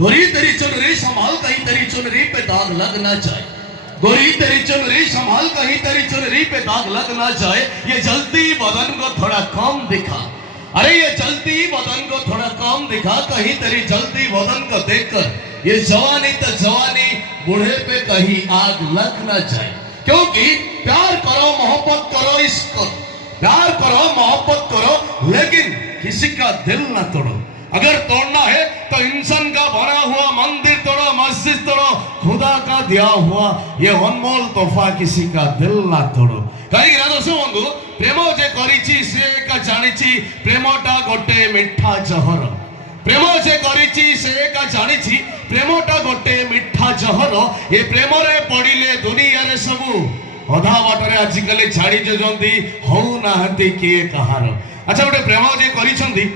गोरी तेरी चुनरी संभाल कहीं तेरी चुनरी पे दाग लग ना जाए। गोरी तेरी चुनरी संभाल कहीं तेरी चुनरी पे दाग लग ना जाए। ये जलती बदन को थोड़ा कम दिखा, अरे ये जलती बदन को थोड़ा कम दिखा। कहीं तेरी जलती बदन को देखकर ये जवानी तो जवानी बूढ़े पे कहीं आग लग ना जाए। क्योंकि प्यार करो, मोहब्बत करो, इश्क करो, प्यार करो, मोहब्बत करो, लेकिन किसी का दिल ना तोड़ो। अगर तोड़ना है तो इंसान का बना हुआ मंदिर तोड़ो, मस्जिद तोड़ो, खुदा का दिया हुआ ये अनमोल तोहफा किसी का दिल ना तोड़ो। कहीं दर्शक बंधु, प्रेम जे करिछि से का जानिछि प्रेमटा गोटे मिठा जहर। प्रेम जे करिछि से का जानिछि प्रेमटा गोटे मिठा जहर। ये प्रेम रे पड़िले दुनिया रे सबु अधा बाटरे आजिकल छाड़ी जंती हौ नाहंती किए कहार। अच्छा गोटे प्रेम जे करिछंती